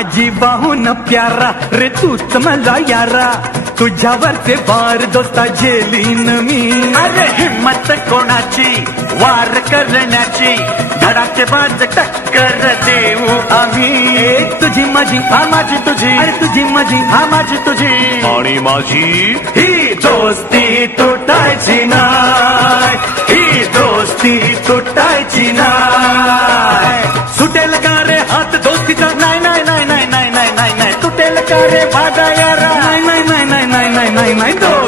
माझी बाहून प्यारा रे तूच मला यारा, तुझ्यावरचे वार दोस्ता झेलीन मी. अरे हिम्मत कोणाची वार करण्याची, धडाके बाज टक्कर देऊ आम्ही. तुझी माझी हा माझी तुझी, अरे तुझी माझी हा माझी तुझी आणि माझी. ही दोस्ती तुटायची नाय, ही दोस्ती तुटायची नाय. सुटेल का रे हात दोस्तीचा, नाही नाही नाही नाही नाही नाही नाही, तुटेल का रे भागा यारा, नाही नाही नाही नाही नाही नाही नाही.